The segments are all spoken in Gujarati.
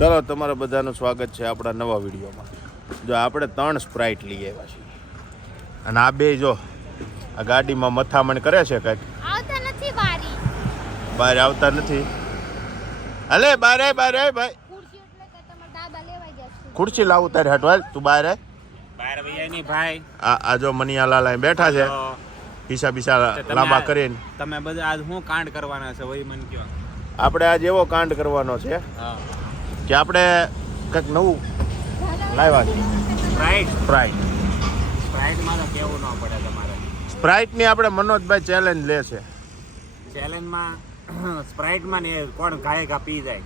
ચલો તમારા બધાનું સ્વાગત છે આપણા નવા વિડીયોમાં. જો આપણે 3 સ્પ્રાઇટ લઈ આવ્યા છીએ અને આ બે જો આ ગાડીમાં મથામણ કરે છે કંઈક. આવતા નથી બારી. બહાર આવતા નથી. અલે બહાર આય ભાઈ. ખુરશી એટલે કે તમારા દાદા લેવા જશે. ખુરશી લાવું તારે હટવાલ તું બહાર આય. બહાર વૈયાની ભાઈ આ જો મનિયાલાલ અહીં બેઠા છે હિસાબ લાંબા કરીને. તમે બધા આજ શું કાંડ કરવાના છે વહી મને કયો. આપણે આજ એવો કાંડ કરવાનો છે હા કે આપણે કંઈક નવું લાવ્યા છે. સ્પ્રાઇટમાં તો કેવું ન પડે તમારે. સ્પ્રાઇટની આપણે મનોજભાઈ ચેલેન્જ લે છે. ચેલેન્જમાં સ્પ્રાઇટમાં ને કોણ ગાયકા પી જાય.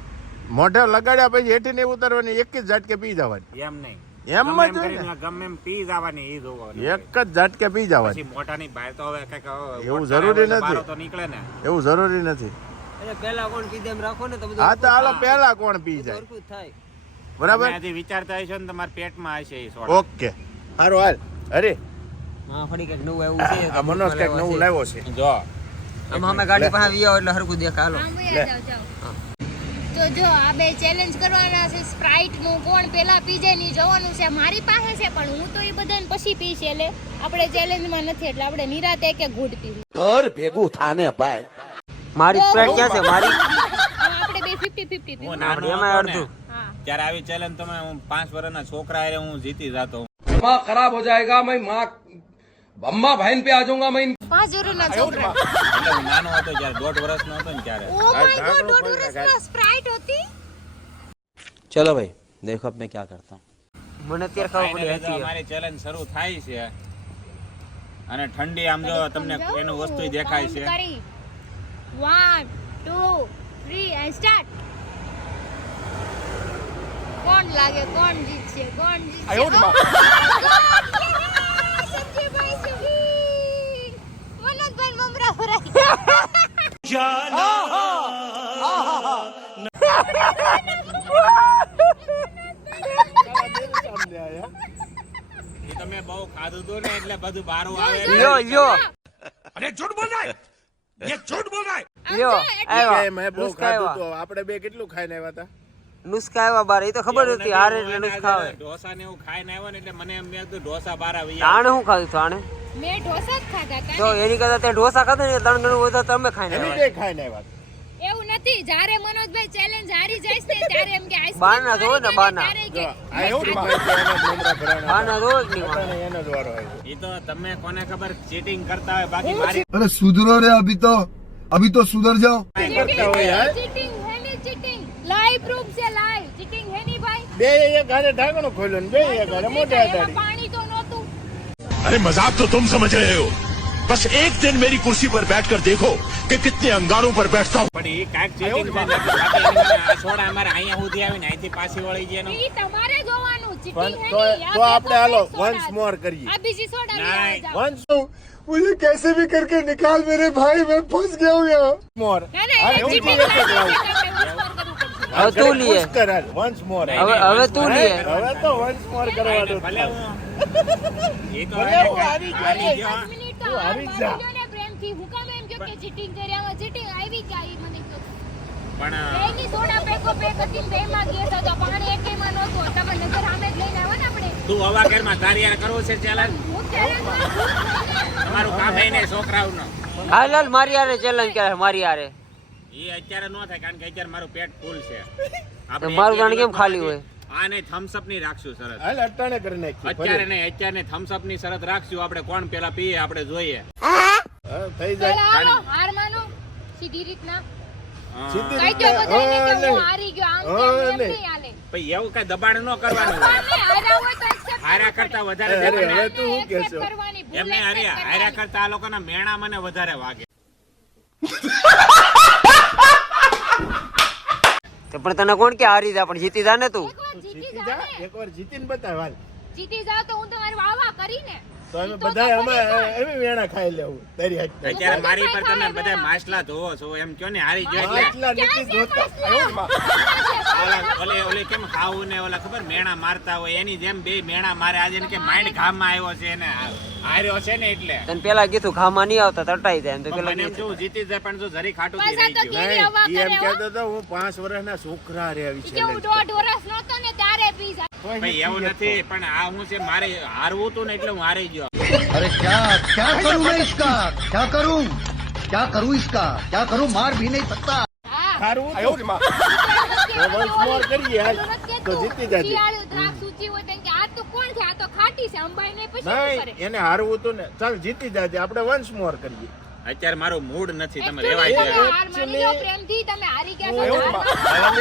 મોઢે લગાડ્યા પછી હેઠી નહીં ઉતારવાની, એક જ ઝાટકે પી જવાની. એમ નહીં એમ ગમે જ હોય ને. કરીને ગમે એમ પી જવાની એ જોવાનું. એક જ ઝાટકે પી જવાની. પછી મોઢાની બહાર તો હવે કંઈક એવું જરૂરી નથી. બારો તો નીકળે ને. એવું જરૂરી નથી. પેલા કોણ પી એમ રાખો ને તો બધું હા તો હાલો પહેલા કોણ પી જાય સરખું થાય. બરાબર. તમે હજી વિચારતા હશો ને તમારા પેટમાં હશે એ સોડા. ઓકે હારો હાલ. અરે હા ફરી કઈક નવું એવું છે આ મનોજ કંઈક નવું લાવ્યો છે. જો આમ અમે ગાડી પાસે આવી આવો એટલે હરખું દેખા હાલો. આમ વયા જાઓ. તો જો આ બે ચેલેન્જ કરવાના છે. સ્પ્રાઇટ નું કોણ પેલા પી જાય ની જોવાનું છે. મારી પાસે છે પણ હું તો એ બધાને પછી પીશ. એટલે આપણે ચેલેન્જમાં નથી એટલે આપણે નિરાતે એક ઘૂંટ પીવી. ઘર ભેગું થાને ભાઈ. મારી સ્પ્રાઇટ ક્યાં છે મારી? આપણે બે 50-50 હું પીવું. નાનો એમાં હતો ને, અડધું. હા ત્યારે આવી ચેલેન્જ તમે હું 5 વર્ષના છોકરા હારે હું જીતી જાતો. दिमाग खराब हो जाएगा मैं माँ अम्मा बहन पे आ जाऊंगा मैं 5 વર્ષના છોકરા. એટલે હું નાનો હતો જ્યારે 1.5 વર્ષનો હતો ને ત્યારે. ઓ માય ગોડ, 1.5 વર્ષના સ્પ્રાઇટ હતી. चलो भाई देखो अब मैं क्या करता हूँ. મને અત્યારે ખબર Finally પડી તો હતી. અમારી ચેલેન્જ શરૂ થાય છે અને ઠંડી આમ જો તમને એનું વસ્તુ દેખાય છે. 1 2 3 એન્ડ સ્ટાર્ટ. કોણ લાગે કોણ જીતશે કોણ જીતશે? આયો ને માં. સંજયભાઈ સુખી. મનોજભાઈ મમરા ભરાઈ. એ તમે બહુ ખાધું હતું ને એટલે બધું બારું આવે ને. લ્યો લ્યો अरे झूठ बोल रहा है ये झूठ बोल रहा है. લ્યો કે આવ્યા મેં બહુ નુસ્ખા ખાધું આવ્યા. તો આપણે બે કેટલું ખાઈને આવ્યા હતા. નુસ્ખા આવ્યા બાર એ તો ખબર એવું હતી નથી, હારે હું એટલે એના નુસ્ખા આવે. ઢોસા ને એવું ખાઈને આવ્યો ને એટલે મને એમ મેં કીધું ઢોસા બાર આવી આણે શું ખાધું હતું આણે? મેં ઢોસા જ ખાધા હતા તો ને. એની કરતા તે ઢોસા ખાધા ને 3 ગણું વધારે તમે ખાઈને એની આવ્યા. બે ખાઈને આવ્યા હતા. એવું નથી. જ્યારે મનોજભાઈ ચેલેન્જ હારી જાય છે ત્યારે એમ કે આઈસ્ક્રીમ બહારના જોવે ને, બહારના. ત્યારે કે જો આયો ને ભાઈ તો એના જ મમરા ભરાણા બાના હતા. રોજ નહીં અટાણે એનો જ વારો આવ્યો. એ તો તમે કોને ખબર ચીટિંગ કરતા હોય બાકી મારી अरे सुधरो रे अभी तो सुधर जाओ. કરતા હોય યાર. ચીટિંગ હે ની ચીટિંગ. લાઈવ પ્રૂફ છે લાઈવ. ચીટિંગ હે ની ભાઈ. બે એક હારે ઢાંકણું ખોલ્યું ને બે એક હારે મોઢે એમાં અડાડી. પાણી તો નહોતું. अरे मजाक तो तुम समझ रहे हो. बस एक दिन मेरी कुर्सी पर बैठकर देखो कि कितने अंगारों पर बैठता हूँ. પણ એ કાંઈક ચીટિંગ છે બાકી એની મને આ સોડા અમારે અહીંયા સુધી આવીને અહીંથી પાછી વળી ગયા ને. ઈ તમારે જોવાનું. ચીટિંગ પણ હે તો ની. તો આપણે હાલો વન્સ મોર કરીએ. આ બીજી સોડા લઈ ના. જાઓ. વન્સ मुझे कैसे भी करके निकाल मेरे भाई मैं फंस गया हूँ यहाँ. મોર. ના ના હા, એ એવું ચીટિંગ તો એક જ લાવું. હવે તું લીએ. Once more. હવે તું લીએ. હવે તો વન્સ મોર કરવાનું ભલે થાય. હું એ તો ભલે હું હારી ગયો. હારી ગયો. તું હારી જ જા. પ્રેમથી હું કામ એમ કહ્યું કે ચીટિંગ કરી આમાં ચીટિંગ આવી કે આવી મને કહો. પણ બેયની સોડા પેકો પેક હતી ને બેયમાં ગેસ હતો. પાણી એકેયમાં નહોતું. તમે નજર સામે જ લઈને આવ્યા ને આપણે. તું હવા ઘરમાં તારી યાર કરવું છે ચેલેન્જ. હું ચેલેન્જમાં છું. તમારું કામ હે ને છોકરાઓનો. હાલ હાલ મારી હારે ચેલેન્જ કરે મારી હારે. એ અત્યારે ન થાય કારણ કે અત્યારે મારું પેટ ફૂલ છે. તો મારું જાણ કેમ ખાલી હોય? આ ને થમ્સ અપ ની રાખશું શરત. હાલ અટાણે કરી નાખીએ. અત્યારે નહીં અત્યારે થમ્સ અપ ની શરત રાખશું. આપણે કોણ પેલા પીએ આપણે જોઈએ. હા, થઈ જાય. પેલા હાલો, હાર માનો. સીધી રીતના. હા. સીધી કહી દો રીતે. બધાને કે હા, હું હારી ગયો. આમ હા, તેમ એમ નહીં. નહીં હાલે. ભાઈ એવું કઈ દબાણ ન કરવાનું હોય. તમે હાર્યા હોય તો accept હારા કરવું કરતા પડે. વધારે અરે, દબાણ હવે તું શું accept કહેશો? કરવાની, ભૂલ એમને accept હાર્યા કરવાની. હાર્યા કરતા આ લોકોના મેણા મને વધારે વાગે. તો પણ તને કોણ કે હારી જા પણ જીતી જા ને તું. એકવાર જીતી જીતી જાઓ જા. ને. એકવાર જીતીને બતાવ હાલ. જીતી જાઓ તો હું તમારી વાહ કરીને. તો અમે ઈ તો બધા તો અમે બની એમ વેણા ખાઈ લેવું તારી હાથ પર. અત્યારે મારી પર તમે ખાવા બધા દેવા. માછલા ધોવો છો એમ કયો ને હારી ગયો એટલે આટલા નથી જોતા. ક્યાં છે આયો ને બા. ઓલી કેમ ખાવું ને ઓલા ખબર મેણા મારતા હોય એની જેમ બે મેણા મારે આજે એને કે માઇન્ડ ગામમાં આવ્યો છે ને હાર્યો છે ને એટલે તને પેલા કીધું ખામાં નહીં આવતા તટાઈ જાય એમ તો પેલા મને એમ થયું જીતી જાય પણ જો જરી ખાટું થઈ પાછા તો રહી ગયું કેવી હવા ઈ એમ કરે હો. કહેતો હતો હું 5 વર્ષના છોકરા રે આવી ઈ કે હું 1.5 વર્ષ નહોતો ને ત્યારે પી જા. ભાઈ એવું નથી પણ આ હું છે મારે હારવું હતું ને એટલે હું હારી ગયો अरे क्या करूं मैं इसका क्या करूं इसका क्या करूं मार भी नहीं सकता હા. ખારું once more કરીએ હાલ તો જીતી જાજે. શિયાળું દ્રાક્ષ ઊંચી હોય તો એમ કે આ તો કોણ છે? આ તો ખાટી છે. અંબાઈ ને પછી શું કરે? નહીં એને હારવું હતું ને ચાલ જીતી જાજે આપણે વન્સ મોર કરીએ. અત્યારે મારું મૂડ નથી તમે Actually રેવાય તમે છે હાર માની લો પ્રેમથી. તમે હારી ગયા છો. હાર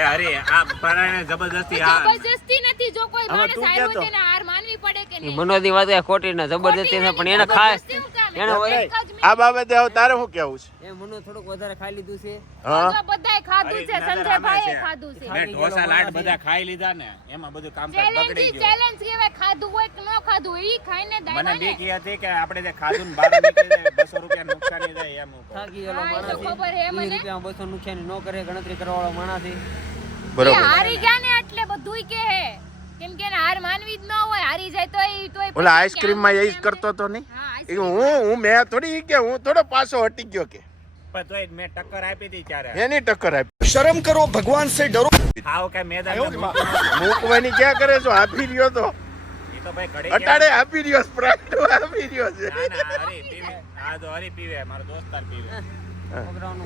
એ અરે આ પરાણે જબરદસ્તી આ જબરજસ્તી નથી. જો કોઈ આમાં માણસ તું હાર્યો કહેતો. હોય તેને હાર માનવી પડે કે નહીં? મનોની વાત એ ખોટી ના જબરદસ્તી છે પણ એને ખાય જબરજસ્તી હું કામ? એને હોય એક જ મિનિટ. આ બાબતે હવે તારે શું કેવું છે? એ મનો થોડુંક વધારે ખાઈ લીધું છે હા જો બધાએ ખાધું છે. નજર સંજયભાઈએ આમે છે. ખાધું છે. મેં ઢોસા લાટ બધા ખાઈ લીધા ને એમાં બધું કામકાજ બગડી ગયું ચેલેન્જ કહેવાય. ખાધું હોય કે ન ખાધું હોય ઈ ખાઈને મને દાવા ને. બીક એ હતી કે આપણે જે ખાધું ને બહાર નીકળી જાય 200 રૂપિયા નુકસાની જાય એમ ઉપર. થાકી ગયેલો હા, એ તો માણસ છે. ખબર હે મને. 20 રૂપિયામાં 200 નુકસાની ન કરે ગણતરી કરવાવાળો માણસ છે એ બરોબર. હારી ગયા ને એટલે બધુંય કે હે. કેમ કે એને હાર માનવી જ ન હોય. હારી જાય તોય ઓલા આઈસ્ક્રીમ માં એ જ કરતો તો નહીં હા, એ હું મેં થોડી કે હું થોડો પાછો હટી ગયો કે પણ તોય મેં ટક્કર આપી હતી ત્યારે એની ટક્કર આપી. शर्म करो भगवान से डरो હાવ કે મેદાન મૂકવાની ક્યાં કરે છો? આપી રહ્યો તો એ તો ભાઈ ઘડી અટાડે આપી રહ્યો સ્પ્રાઇટ આપી રહ્યો છે. ના ના હરી પીવે આ તો હરી પીવે મારો દોસ્તાર પીવે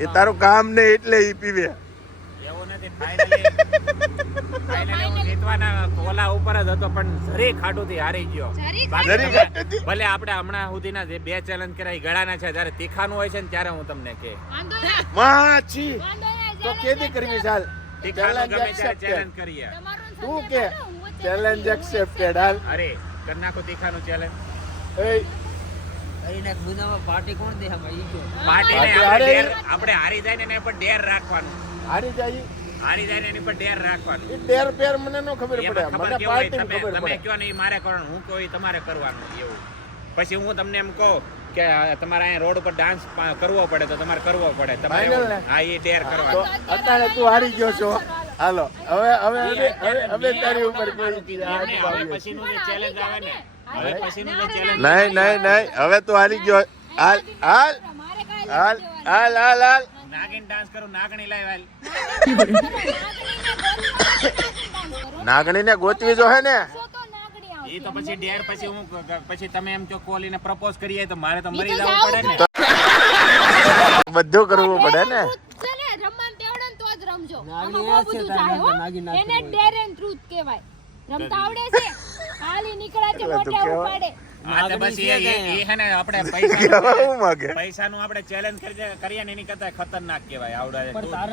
એ તારું કામ ને એટલે ઈ પીવે. એવું નથી ફાઇનલી હું જીતવાના કોલા ઉપર જ હતો પણ જરી ખાટુથી હારી ગયો જરી બાકી જરી તમે- ખાટુથી? ભલે આપણે હમણાં સુધીના જે 2 ચેલેન્જ કર્યા એ ગળાના છે જ્યારે તીખાનું હોય છે ને ત્યારે હું તમને કે વાંધો ના. માછી વાંધો ના. તો કેદી કરવી ચાલ તીખાનું ગમે ત્યારે accepted. ચેલેન્જ કરીએ તમારું ને તું સંજય કે બોલો, હું જ ચેલેન્જ એક્સેપ્ટેડ હાલ. અરે કરી નાખો તીખાનું ચેલેન્જ એય, એને ગુનામાં પાર્ટી કોણ દે આમાં ઈ કયો પાર્ટીને પાર્ટી આપણે હારે. ડેર આપણે હારી જાય ને એના પર ડેર રાખવાનું હારી જાય હારી જાય ને એની પર ડેર રાખવાનું ઈ ડેર પેર મને નો ખબર પડે એમાં ખબર મને કેવું હોય, પાર્ટી ખબર તમે પડે. કયો ને ઈ મારે કરવાનું હું કહું ઈ તમારે કરવાનું એવું પછી હું તમને એમ કહું કે તમારે અહીંયા રોડ ઉપર ડાન્સ કરવો પડે તો તમારે કરવો પડે તમારે Final એવું- ને? હા એ ડેર તો કરવાનું અત્યારે તું હારી ગયો છો. હાલો હવે તારી ઉપર કોઈ એમને હવે પછીનું જે ચેલેન્જ આવે ને હવે પછીનું જે ચેલેન્જ નહીં હવે તું હારી ગયો. હાલ હાલ મારે કાંઈ હાલ લેવા હાલ હાલ હાલ નાગિન ડાન્સ કરું નાગણી લાવ હાલ નાગણીને ગોતવી જો હે ને દેવાનો તો નાગડી આવશે. એ તો પછી ડેર પછી હું પછી તમે એમ જો કોલીને પ્રપોઝ કરીએ તો મારે તો મરી ઈ તો જવું પડે ને બધું કરવું પડે ને. છે ને, રમવાનું તેવડે ને તો જ રમજો. નાગણી આમાં આ બહુ છે બધું તારે થાય હો. નાગી નાખવી એને હોય. ડેર એન્ડ ટ્રુથ કહેવાય. રમતા આવડે છે? ખાલી નીકળ્યા છે એટલે તું મોઢે કેવા- ઉપાડે. હા તો પછી એ હે ને આપણે હું માગે પૈસાનું આપણે ચેલેન્જ કરીએ ને એની કરતા ખતરનાક કહેવાય આવડે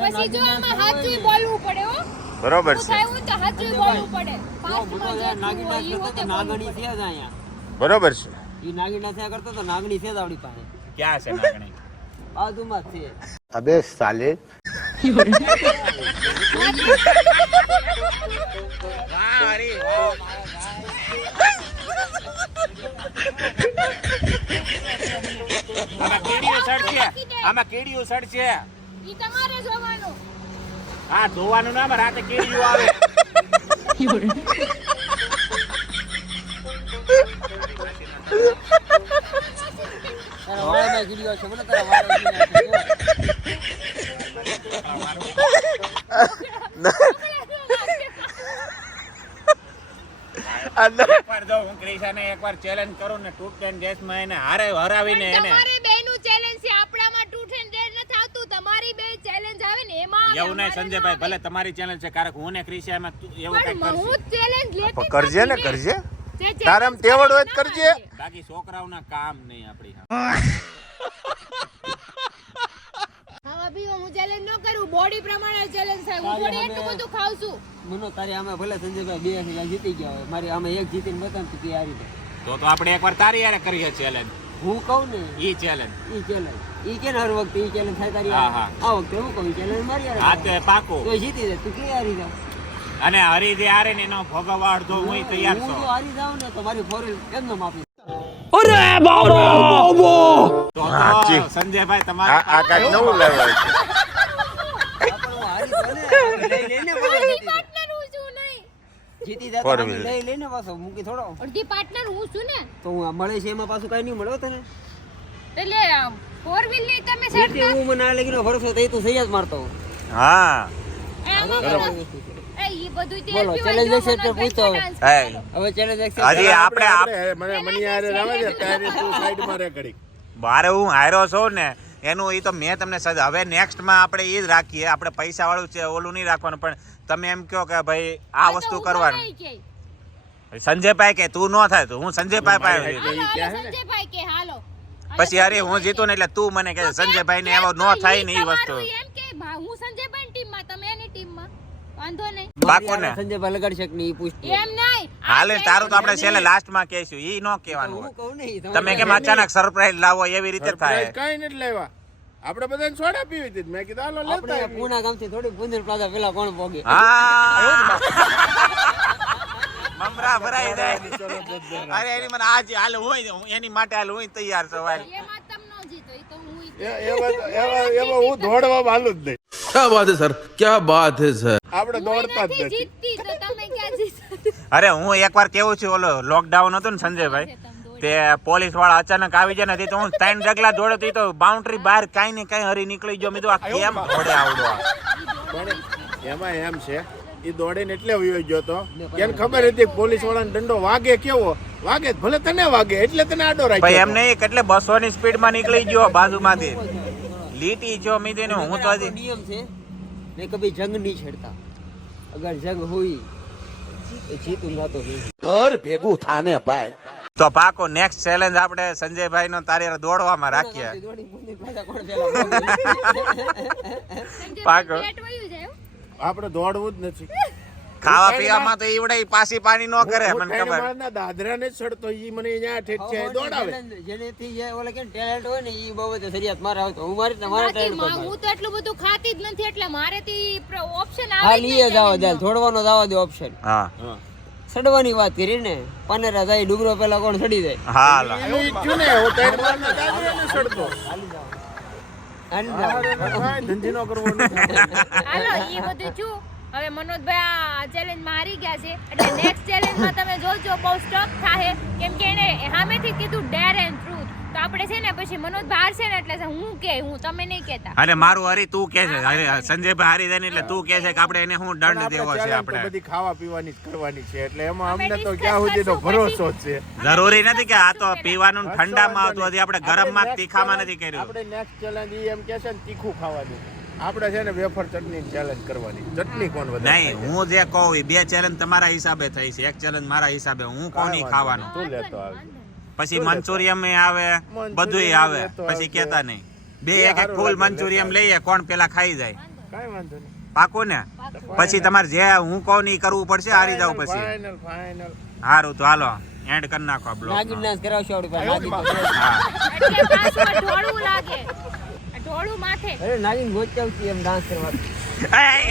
પછી જો આમાં હાચું બોલવું પડે હો. બરોબર શું છે થાય હોય તો હાચું બોલવું પડે. ફાસ્ટમાં જે નાગી થયું હોય ઈ નાખતો હોતે તો બોલવું નાગણી પડે. છે જ અહીંયા બરોબર છે. ઈ નાગી નાખ્યા કરતો તો નાગણી છે જ આપણી પાસે ક્યાં છે નાગણી બાજુમાં જ છે અબે સાલે હા હરી આમાં કીડીઓ સડશે ઈ તમારે જોવાનું. હા ધોવાનું ના રાતે કીડીઓ આવે તારા વાળામાં ગીડીઓ છે બોલો તારા વાળા એકવાર જો હું ક્રિશાને એકવાર ચેલેન્જ કરું ને ટૂટ એન્ડ ડેશમાં એને હરાવીને એને તમારે બેયનું challenge છે. આપણામાં tooth and dare નથી આવતું. તમારી બે challenge આવે ને એમાં આવે. એવું નહીં અમારે સંજયભાઈ ન ભલે તમારી ચેનલ છે કારણ કે હું ને ક્રિશા એમાં એવું આવે. કઈક પણ હું કરશું જ challenge લેતી જ કરજે ને નથી કરજે. જે challenge તારામાં તેવડ હોય તો ના કરજે. માંગે. બાકી છોકરાઓના કામ નહીં આપણી ખાવા પીવા હું challenge ન કરું. બોડી પ્રમાણે challenge થાય. હું થોડી એટલું બધું ખાઉં છું. મનો તારી આમે ભલે સંજયભાઈ 2 થી જીતી ગયા હોય મારી આમે 1 જીતીને બતાવ તું કે આ રીતે તો આપણે એકવાર તારી યારે કરીએ ચેલેન્જ હું કહું ને ઈ ચેલેન્જ ઈ ચેલેન્જ ઈ કે ને હર વખતે ઈ ચેલેન્જ થાય તારી હા, હારે. હા. આ વખતે હું કહું ચેલેન્જ મારી હારે હા થાય. તે પાકું તો જીતી જાય તું કે હારી જાવ અને હરી જે હારે ને એનો ભોગવવા અડધો હું તૈયાર હું છું જો હારી જાઉં ને તો મારી ફોરેલ કેમ ન માપી તો હાચી. સંજયભાઈ આ તમારે આ કાંઈક નવું લેવાય છે. પણ હું હારી જાઉં ને લઈ લઈને બોલો જીતી જાય. partner હું જીતી જતા Four અમે wheel. લઈ લઈને પાછો મૂકી થોડો અડધી પાર્ટનર હું છું ને, તો હું આ મળે છે એમાં પાછું કઈ નહીં મળે તને એટલે 4 વ્હીલ ની તમે જીતી સરતા હું મને આ લગીનો ભરોસો થઈ તું સહી જ મારતો હા એમાં એ ઈ બધું તે બોલો, challenge accept પૂછો હવે. હવે ચેલેન્જ હજી આપણે મને મની આરે રાવે છે તારે તું સાઈડમાં રે ઘડી બારે હું હાર્યો છું ને એનું એ તો મેં તમને હવે નેક્સ્ટમાં આપણે એ જ રાખીએ. આપણે પૈસા વાળું છે ઓલું નહીં રાખવાનું, પણ તમે એમ કહો કે ભાઈ આ વસ્તુ કરવાનું. સંજયભાઈ કે તું ન થાય તો હું સંજયભાઈ પાસે સંજયભાઈ કે હાલો પછી અરે હું જીતું ને એટલે તું મને કહે સંજયભાઈ ને એવો ન થાય ને એ વસ્તુ એમ કે હું સંજયભાઈ ટીમમાં તમે એની ટીમમાં વાંધો નહીં પાકું ને સંજયભાઈ લગાડી શકે નહીં પૂછતી એમ નહીં હાલે તારું તો આપણે છેલ્લે લાસ્ટમાં કહેશું ઈ ન કહેવાનું હું હોય. કહું નહીં તમે કેમ અચાનક સરપ્રાઈઝ લાવો એવી રીતે થાય. કઈ નથી લેવા આપણે બધાને સોડા પીવી હતી મેં કીધું હાલો લેતા આપણે પૂના ગામથી થોડી ગુંદર પ્લાઝા પેલા કોણ પોગે હા મમરા ભરાઈ જાય. અરે એની મને આજ હાલ હોય એની માટે હાલ હું તૈયાર છું ભાઈ. એમાં તમ નો જીતો ઈ તો હું એવા હું દોડવા હાલું જ નહીં क्या बात है सर क्या बात है सर આપણે દોડતા જ નથી નથી જીતતી તો તમે ક્યાં જીતો અરે હું એકવાર કેવું છું ઓલો લોકડાઉન હતું ને સંજયભાઈ તે પોલીસ વાળા અચાનક આવી જાય ને તો હું 3 ડગલા દોડ્યો તો બાઉન્ડ્રી બહાર કાંઈ ને કાંઈ હરી નીકળી ગયો. મેં તો આ કેમ ઘોડે આવડો આ? પણ એમાં એમ છે એ દોડીને એટલે વયો ગયો તો કેને ખબર હતી પોલીસ વાળાને દંડો વાગે કેવો વાગે ભલે તને વાગે એટલે તને આડો ભાઈ રાખ્યો એમ નહીં કેટલે 200 ની સ્પીડમાં નીકળી ગયો બાજુમાંથી લીટી જો મીધી ને હું તો હજી નિયમ છે મેં કભી જંગ નહીં છેડતા અગર જંગ હુઈ એ જીતુંગા તો નહીં घर भेगू थाने पाए તો પાકો નેક્સ્ટ ચેલેન્જ આપણે સંજયભાઈ નો તારે દોડવામાં રાખીએ. દોડી ગુંદર પ્લાઝા કોણ પેલા પોગે પાકો. પેટ વયું જાય હો. આપણે દોડવું જ નથી ખાવા પીવામાં તો ઈવડે પાસી પાણી ન કરે હું મને ત્રણ ખબર. માળના દાદરાને જ ચડતો ઈ મને અહીંયા ઠેઠ છે દોડાવે જેનેથી જે ઓલા કે ટેલેન્ટ હોય ને ઈ બાબતે શરિયાત મારે આવતો હું મારી તમારા બાકી ટેલેન્ટ હું તો એટલું બધું ખાતી જ નથી એટલે મારે તો ઓપ્શન હા આવે જ લીએ નહીં જાવ દે challenge માં. છોડવાનો દાવા દે ઓપ્શન હા સડવાની વાત કરી ને પાનેરા જાય ડુંગરો પેલા કોણ સડી જાય હા એવું ઈચ્છ્યું ને હું ત્રણ માળના દાદરાને ચડતો હાલી જાઓ. કાંઈ ધંધી ન કરવો નથી. હાલો ઈ બધું છું હવે મનોજભાઈ આ ચેલેન્જ માં હારી ગયા છે એટલે નેક્સ્ટ ચેલેન્જ માં તમે જોજો બહુ સ્ટક થાહે કેમ કે એને સામેથી કીધું ડેર એન્ડ ટ્રુથ તો આપણે છે ને પછી મનોજભાઈ હારશે ને એટલે હું કે હું તમે નહીં કહેતા અને મારું હરી તું કે છે અરે સંજયભાઈ હારી જાય ને એટલે તું કે છે કે આપણે એને હું દંડ દેવો છે challenge તો આપણે. બધી ખાવા પીવાની જ કરવાની છે એટલે એમાં અમે અમને તો discuss ક્યાં સુધીનો કરશું ભરોસો જ છે જરૂરી નથી કે આ તો પીવાનું ને ઠંડામાં આવતું હજી આપણે ગરમમાં જ તીખામાં નથી કર્યું. આપણે નેક્સ્ટ ચેલેન્જ ઈ એમ કે છે ને તીખું ખાવાનું આપણે છે ને વેફર ચટણી ચેલેન્જ કરવાની ચટણી કોણ વધારે નહીં હું જે કહું એ 2 ચેલેન્જ તમારા હિસાબે થઈ છે, 1 ચેલેન્જ મારા હિસાબે. હું કોની ખાવાનું તું લેતો આવે પછી મંચુરિયમ આવે બધુંય આવે પછી કેતા નહીં. 2 એક ફૂલ મંચુરિયમ લઈએ કોણ પેલા ખાઈ જાય. કાઈ વાંધો નહીં પાકું ને પછી તમારે જે હું કહું નહીં કરવું પડશે હારી જાવ પછી. ફાઇનલ સારું તો હાલો એન્ડ કરી નાખો આ બ્લોગ. નાગિન ડાન્સ કરાવશો આપણી પાસે નાગિન હા એટલે પાછું આ ઢોળું લાગે આ ઢોળું માથે અરે નાગિન ગોચાવતી એમ ડાન્સ કરવા Hey!